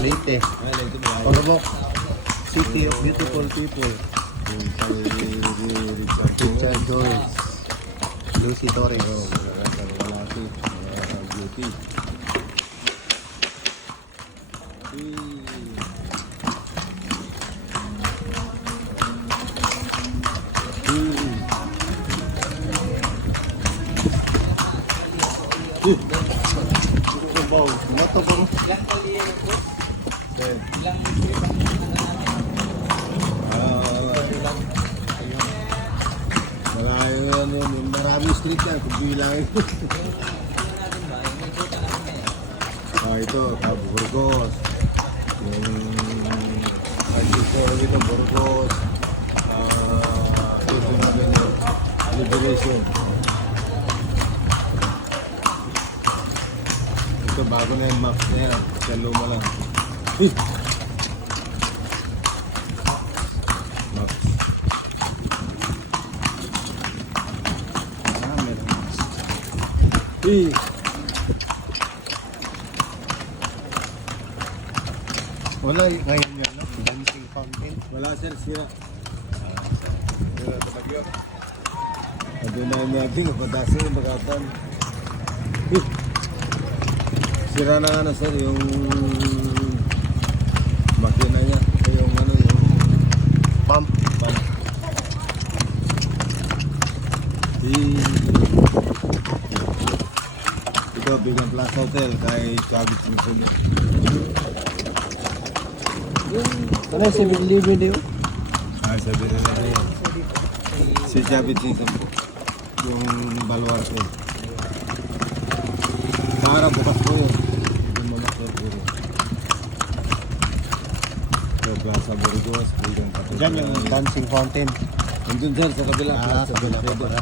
Leyte. Ormoc. City of Beautiful People. Richard Joyce. Lucy Torres. Beauty. Moto bang? Marami street yan kung bilangin. Ito, Burgos. Ito, Burgos. Ito namin yung Liberation. Ito, bago na yung maps na yan. Sa luma lang. Maps. Meron maps. Wala ngayon yan, no? Dancing Fountain. Wala sir, sira. Adunayan natin, napadasin yung bagapan. Sira na nga na sir, yung makina niya. Yung ano, yung Pump. Ito, Bigang Plaza Hotel, kay Chavit Singson. Ano yung 7-Eleven yun? Sabi rin na yan. Si Chavit Singson po. Yung Baluarte. Para bukas po yun. Yung mga puro. So, Plaza Burgos, Bigang Plaza. Diyan yung Dancing Fountain. Nandun sir, sa kabila. Sa kabila pa para.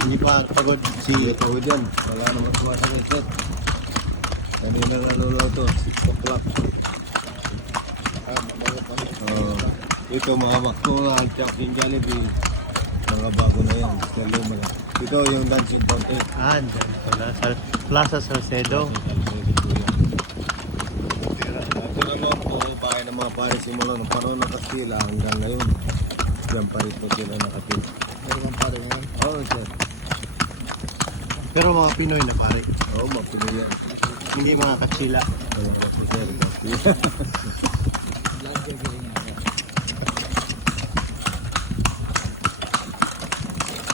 Hindi pa pagod si Pagod yan. Wala naman sumasakit sir. Kanina naluluto, 6 o'clock. Ito mga McDonald, Chuck and Jollibee. Mga bago na yan. Kaluma na. Ito yung Dancing Fountain. dyan pala. Sa Plaza Salcedo. Ito naman po, bahay ng mga pare simula ng panahon ng Kastila hanggang ngayon. Yan pa rin po sila nakatira. Pero mga pare yan. Oo sir. Pero mga Pinoy na pare. Oo, mapinoy yan. Hindi mga Katsila. Wala ka po sir. Kastila.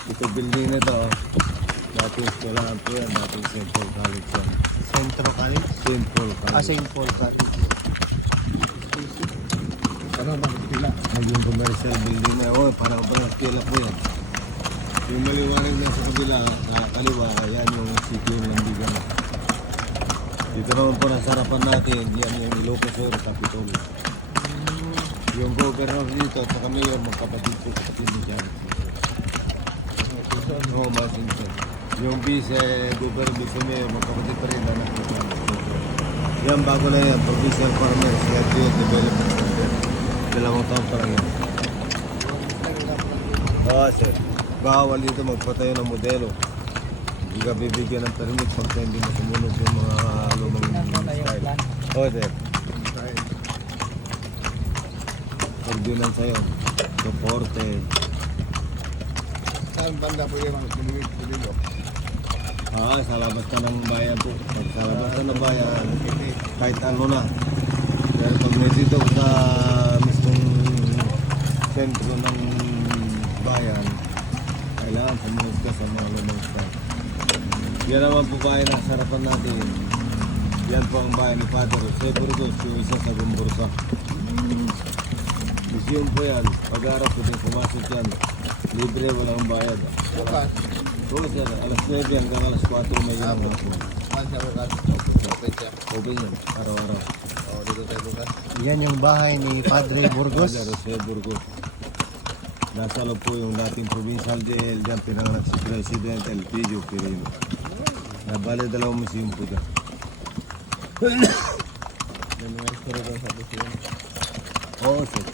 Ito building na ito. Dating eskwelahan po yan. Dating St. Paul College yan. Centro College. St. Paul College. St. Paul College. Ano ba pila? Yung commercial building na. Oh, parang pila po yan. Yung maliwanag na sa kabila, sa kaliwa, yan yung city ng Landigan. Dito naman po nasa harapan natin, yan yung Ilocos Sur, Capitol. Yung governor dito at saka mayor, magkapatid po kapatid ni Jan. Oo, masin po. Yung vice-governor, vice-mayor, magkapatid pa rin na nakita. Yan, bago na yan, provincial farmers, graduate development center. 2 taon pa lang yan. Oo, sir. Bawal dito magpatayo ng modelo. Hindi ka bibigyan ng permit pag hindi mo sumunod yung mga lumang style. Oo, sir. Ordinance yun. Suporte. Saan banda po yung mga pinili? Sa labas ka ng bayan po. Pag sa labas ka ng bayan, kahit ano na. Pero pag may dito sa mismong sentro ng bayan, kailangan sumunod ka sa mga lumang style. Yan naman po bayan na sarapan natin. Yan po ang bayan ni Father Jose Burgos, yung isa sa Gumbursa. Museum po yan. Pag-arap po din pumasok yan. Libre, walang bayad. Bukas. Oo sir, alas 9 hanggang alas 4 may ilang oras po. Saan siya bukas? Open siya. Open yan, araw-araw. Oo, dito tayo bukas. Yan yung bahay ni Padre Burgos. Father Jose Burgos. Nasa loob po yung dating provincial jail, diyan pinanganak si President Elpidio Quirino. Nabali dalawang museum po dyan. Yan nga istorya daw sa Bisiyon. Oo, sir.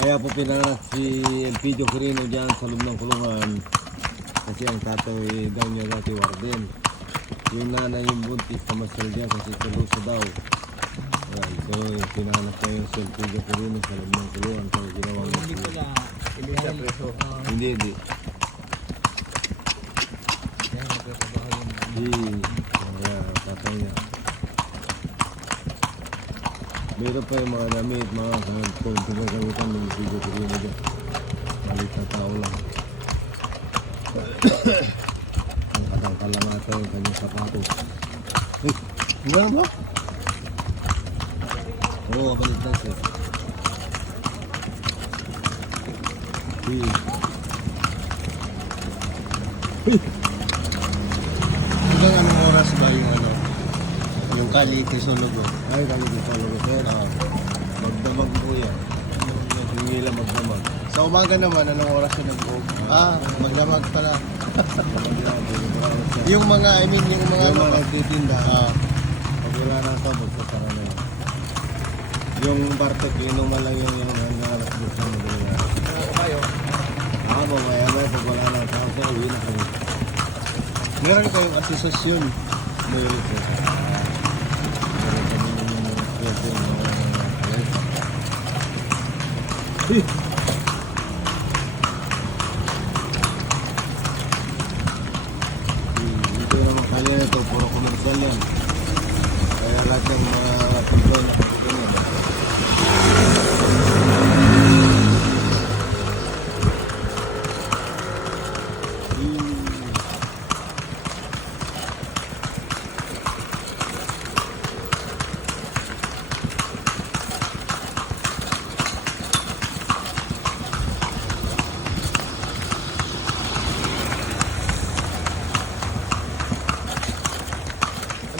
Kaya po pinanganak si Elpidio Quirino dyan sa loob ng kulungan. Kasi ang tatay daw niya dati warden. Yung nanay yung buntis na masal dyan kasi tuloso daw. Ayan, so pinanganak niya yung si Elpidio Quirino sa loob ng kulungan. So ginawang Hindi ko na hindi siya preso. Hindi. Kaya nagtatrabaho yun. Kaya tatay niya. Meron pa yung mga damit, mga pinagkamitan ng Elpidio Quirino dyan. Malit na tao lang. Ang katangkal lang ata yung kanyang sapatos. Ano ba? Oo, kapalit na siya. Hanggang anong oras ba yung ano? Yung Kali Crisologo? Ay, kami dito lang sir. Magdamag po yan. Hindi lang magdamag. Sa umaga naman, anong oras yung nag-book? Magdamag pala. Yung mga, I mean, yung mga Yung ano mga ba? nagtitinda, Ah, pag wala na ito, magsasara na yun. Yung bartek, inuman lang yung hanggang alas 2 na nila. Ano kayo? Mamaya na, pag wala na tao, sir, uwi na kami. meron kayong asosasyon. Meron po. Meron kami swerte ng kalesa. Dito naman kali na ito, puro komersyal yan. Kaya lahat ng mga employee na kapito yan.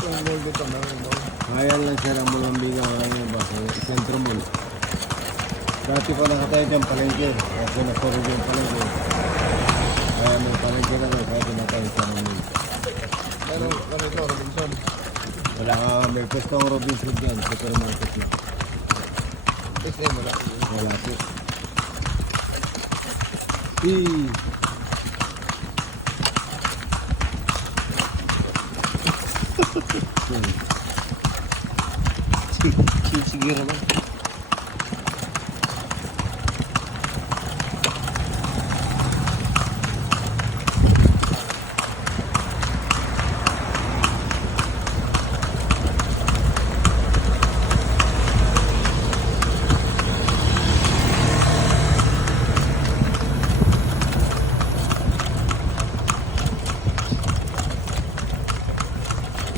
Ano ang goal dito? Meron daw. Kaya lang siya ng Mulambinga, walang yung ba, sa Centro Mall. Dati pa nakatayo dyan palengke, kasi nakurog yung palengke. Kaya may palengke na rin, kaya tinatayo siya ng mall. Pero ano ito, Robinson? Wala ka, may pwestong Robinson dyan, supermarket na. SM wala. Wala po. Sige naman.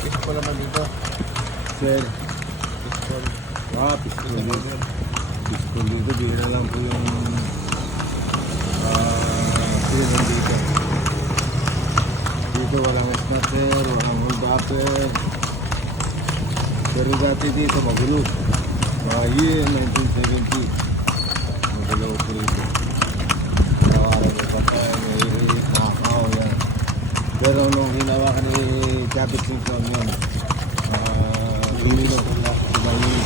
Gusto ko naman dito. Sir, Pistol. pistol dito. Pistol dito, bira lang po yung pinag dito. Dito walang starter, walang hold upper. Pero dati dito magulo. Mga year 1970. Magulo po rito. Nawaran ko pa tayo, may nakakaw yan. Pero nung hinawakan ni Capit Simpson yun, Pilino, Sumayini.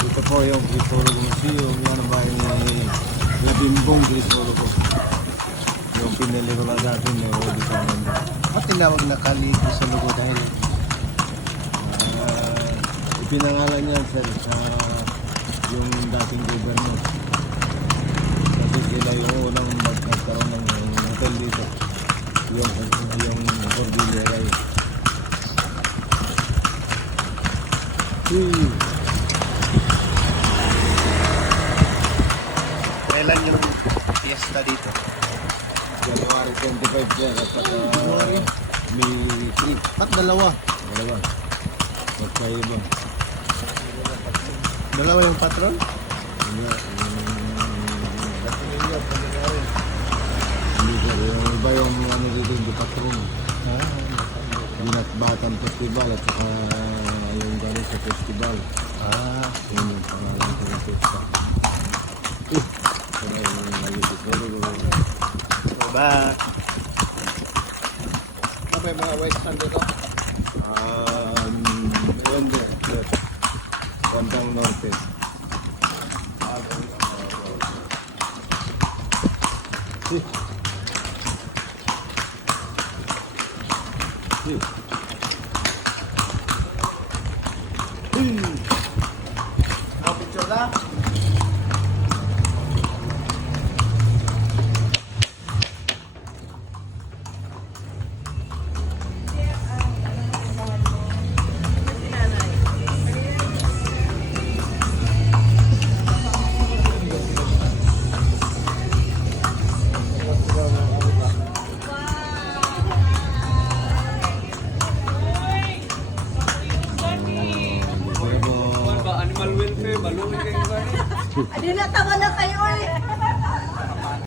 Ito po yung Crisologo Museum, yan ang bahay ni Labimbong Crisologo. Yung pinili ko lang dati ni Rodi Fernando. At tinawag na Kali Crisologo dahil Ipinangalan niya sir sa yung dating gobyerno. Kasi sila yung unang nagkaroon ng hotel dito. Yung Cordillera yun. kailan yung fiesta dito? January 25 sir at saka May 3. Ba't dalawa? Dalawa. Magkaiba. Dalawa yung patron? Hindi. Pamilya, pamilya rin. Hindi sir. Yung iba yung ano dito, hindi patron. Ah. Batang Festival at saka yung galing sa festival. Yun yung pangalan ko ng pista. Pero yung nag-isipuro ko. Diba? Ano ba yung mga white sand dito? Yun din. Yes. Bandang Norte. Mga picture na? Pero Animal welfare, balong kayo ba? Ano na tawa na kayo eh.